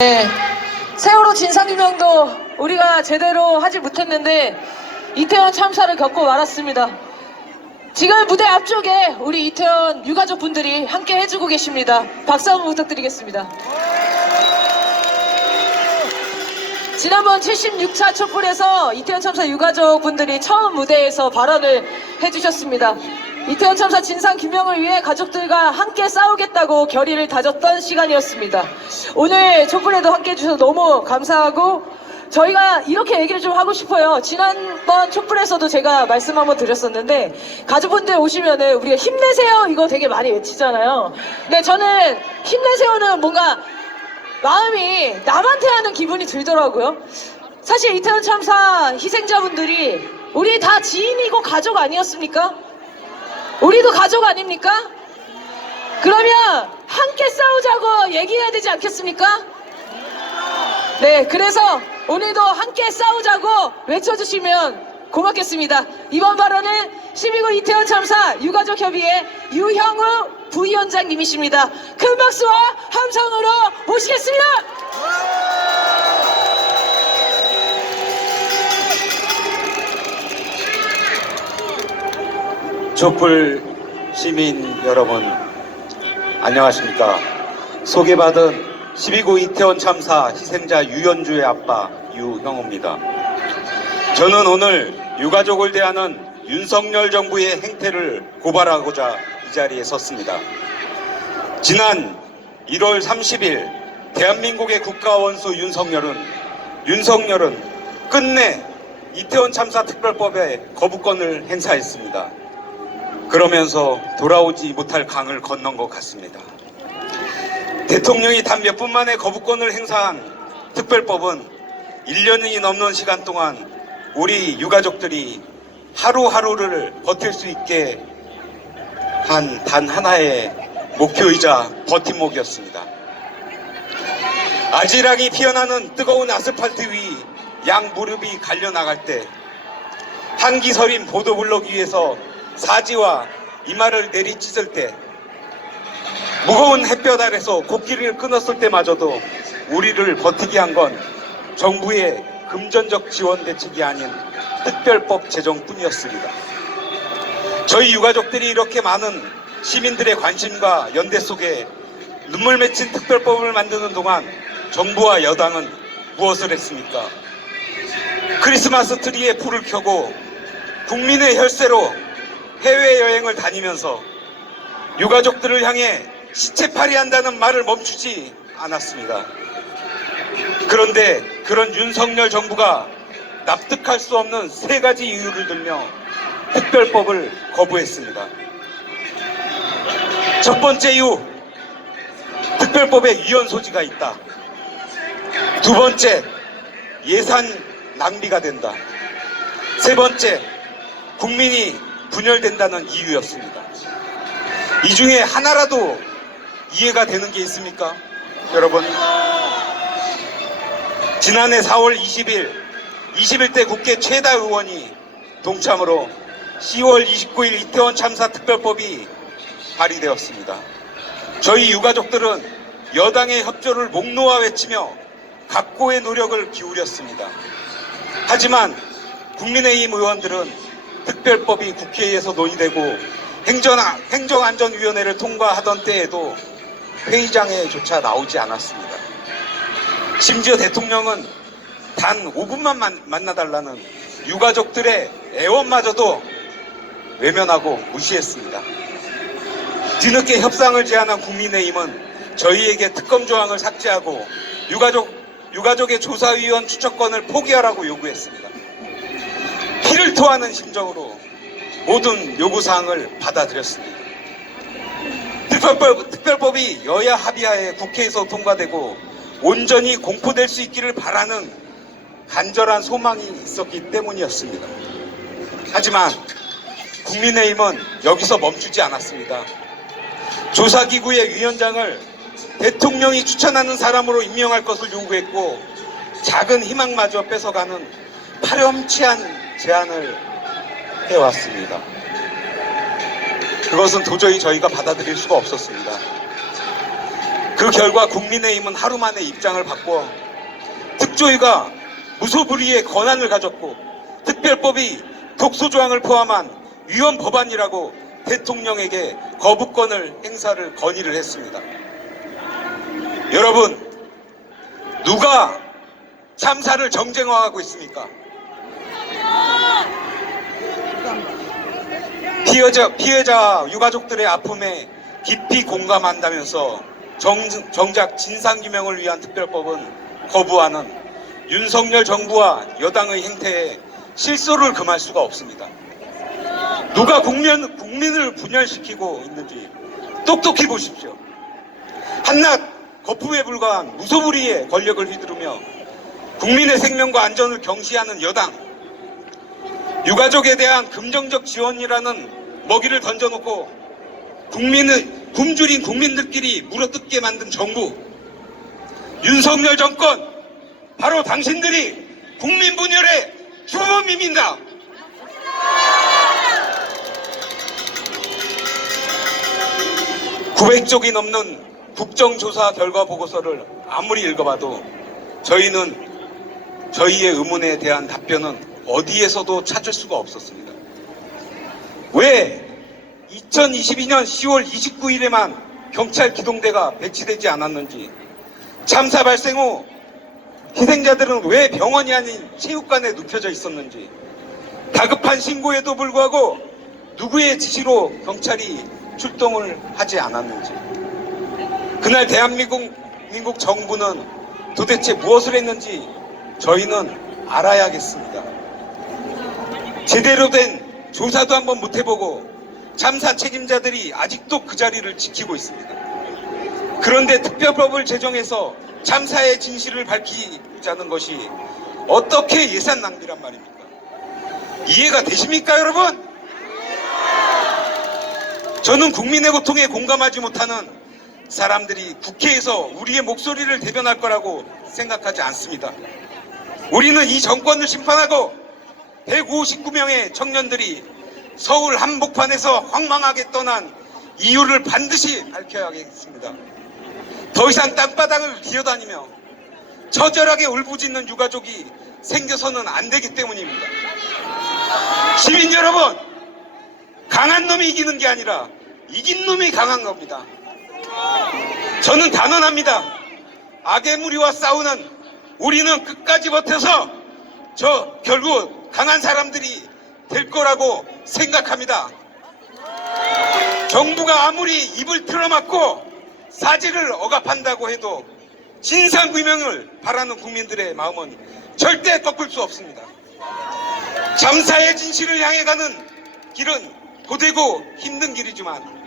네, 세월호 진상규명도 우리가 제대로 하지 못했는데 이태원 참사를 겪고 말았습니다. 지금 무대 앞쪽에 우리 이태원 유가족 분들이 함께 해주고 계십니다. 박수 한번 부탁드리겠습니다. 지난번 76차 촛불에서 이태원 참사 유가족 분들이 처음 무대에서 발언을 해주셨습니다. 이태원 참사 진상 규명을 위해 가족들과 함께 싸우겠다고 결의를 다졌던 시간이었습니다. 오늘 촛불에도 함께 해주셔서 너무 감사하고, 저희가 이렇게 얘기를 좀 하고 싶어요. 지난번 촛불에서도 제가 말씀 한번 드렸었는데, 가족분들 오시면은 우리가 힘내세요 이거 되게 많이 외치잖아요. 근데 저는 힘내세요는 뭔가 마음이 남한테 하는 기분이 들더라고요. 사실 이태원 참사 희생자분들이 우리 다 지인이고 가족 아니었습니까? 우리도 가족 아닙니까? 그러면 함께 싸우자고 얘기해야 되지 않겠습니까? 네, 그래서 오늘도 함께 싸우자고 외쳐주시면 고맙겠습니다. 이번 발언은 12구 이태원 참사 유가족협의회 유형우 부위원장님이십니다. 큰 박수와 함성으로 모시겠습니다. 촛불 시민 여러분, 안녕하십니까? 소개받은 12구 이태원 참사 희생자 유연주의 아빠 유형우입니다. 저는 오늘 유가족을 대하는 윤석열 정부의 행태를 고발하고자 이 자리에 섰습니다. 지난 1월 30일 대한민국의 국가원수 윤석열은 끝내 이태원 참사 특별법에 거부권을 행사했습니다. 그러면서 돌아오지 못할 강을 건넌 것 같습니다. 대통령이 단 몇 분 만에 거부권을 행사한 특별법은 1년이 넘는 시간 동안 우리 유가족들이 하루하루를 버틸 수 있게 한 단 하나의 목표이자 버팀목이었습니다. 아지랑이 피어나는 뜨거운 아스팔트 위 양 무릎이 갈려나갈 때, 한기 서린 보도블록 위에서 사지와 이마를 내리찢을 때, 무거운 햇볕 아래서 코끼리를 끊었을 때마저도 우리를 버티게 한 건 정부의 금전적 지원 대책이 아닌 특별법 제정뿐이었습니다. 저희 유가족들이 이렇게 많은 시민들의 관심과 연대 속에 눈물 맺힌 특별법을 만드는 동안 정부와 여당은 무엇을 했습니까? 크리스마스 트리에 불을 켜고 국민의 혈세로 해외여행을 다니면서 유가족들을 향해 시체팔이 한다는 말을 멈추지 않았습니다. 그런데 그런 윤석열 정부가 납득할 수 없는 세 가지 이유를 들며 특별법을 거부했습니다. 첫 번째 이유, 특별법에 위헌 소지가 있다. 두 번째, 예산 낭비가 된다. 세 번째, 국민이 분열된다는 이유였습니다. 이 중에 하나라도 이해가 되는 게 있습니까? 여러분, 지난해 4월 20일 21대 국회 최다 의원이 동참으로 10월 29일 이태원 참사 특별법이 발의되었습니다. 저희 유가족들은 여당의 협조를 목 놓아 외치며 각고의 노력을 기울였습니다. 하지만 국민의힘 의원들은 특별법이 국회에서 논의되고 행정안전위원회를 통과하던 때에도 회의장에조차 나오지 않았습니다. 심지어 대통령은 단 5분만 만나달라는 유가족들의 애원마저도 외면하고 무시했습니다. 뒤늦게 협상을 제안한 국민의힘은 저희에게 특검 조항을 삭제하고 유가족의 조사위원 추천권을 포기하라고 요구했습니다. 피를 토하는 심정으로 모든 요구사항을 받아들였습니다. 특별법이 여야 합의하에 국회에서 통과되고 온전히 공포될 수 있기를 바라는 간절한 소망이 있었기 때문이었습니다. 하지만 국민의힘은 여기서 멈추지 않았습니다. 조사기구의 위원장을 대통령이 추천하는 사람으로 임명할 것을 요구했고, 작은 희망마저 뺏어가는 파렴치한 제안을 해왔습니다. 그것은 도저히 저희가 받아들일 수가 없었습니다. 그 결과 국민의힘은 하루 만에 입장을 바꿔 특조위가 무소불위의 권한을 가졌고 특별법이 독소조항을 포함한 위헌 법안이라고 대통령에게 거부권을 행사를 건의를 했습니다. 여러분, 누가 참사를 정쟁화하고 있습니까? 피해자 유가족들의 아픔에 깊이 공감한다면서 정작 진상규명을 위한 특별법은 거부하는 윤석열 정부와 여당의 행태에 실소를 금할 수가 없습니다. 누가 국민을 분열시키고 있는지 똑똑히 보십시오. 한낱 거품에 불과한 무소불위의 권력을 휘두르며 국민의 생명과 안전을 경시하는 여당, 유가족에 대한 긍정적 지원이라는 먹이를 던져놓고 굶주린 국민들끼리 물어뜯게 만든 정부, 윤석열 정권, 바로 당신들이 국민 분열의 주범입니다. (900쪽이) 넘는 국정조사 결과 보고서를 아무리 읽어봐도 저희의 의문에 대한 답변은 어디에서도 찾을 수가 없었습니다. 왜 2022년 10월 29일에만 경찰 기동대가 배치되지 않았는지, 참사 발생 후 희생자들은 왜 병원이 아닌 체육관에 눕혀져 있었는지, 다급한 신고에도 불구하고 누구의 지시로 경찰이 출동을 하지 않았는지, 그날 대한민국 정부는 도대체 무엇을 했는지 저희는 알아야겠습니다. 제대로 된 조사도 한번 못 해보고 참사 책임자들이 아직도 그 자리를 지키고 있습니다. 그런데 특별법을 제정해서 참사의 진실을 밝히자는 것이 어떻게 예산 낭비란 말입니까? 이해가 되십니까, 여러분? 저는 국민의 고통에 공감하지 못하는 사람들이 국회에서 우리의 목소리를 대변할 거라고 생각하지 않습니다. 우리는 이 정권을 심판하고 159명의 청년들이 서울 한복판에서 황망하게 떠난 이유를 반드시 밝혀야겠습니다. 더 이상 땅바닥을 기어다니며 처절하게 울부짖는 유가족이 생겨서는 안 되기 때문입니다. 시민 여러분, 강한 놈이 이기는 게 아니라 이긴 놈이 강한 겁니다. 저는 단언합니다. 악의 무리와 싸우는 우리는 끝까지 버텨서 결국 강한 사람들이 될 거라고 생각합니다. 정부가 아무리 입을 틀어막고 사지를 억압한다고 해도 진상규명을 바라는 국민들의 마음은 절대 꺾을 수 없습니다. 참사의 진실을 향해 가는 길은 고되고 힘든 길이지만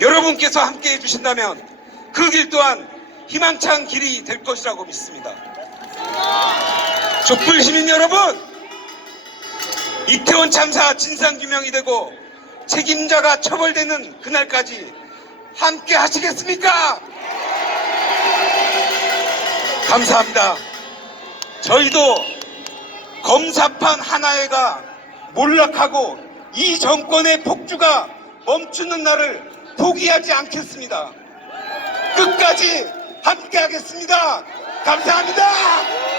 여러분께서 함께 해주신다면 그 길 또한 희망찬 길이 될 것이라고 믿습니다. 촛불 시민 여러분, 이태원 참사 진상규명이 되고 책임자가 처벌되는 그날까지 함께 하시겠습니까? 감사합니다. 저희도 검사판 하나회가 몰락하고 이 정권의 폭주가 멈추는 날을 포기하지 않겠습니다. 끝까지 함께 하겠습니다. 감사합니다.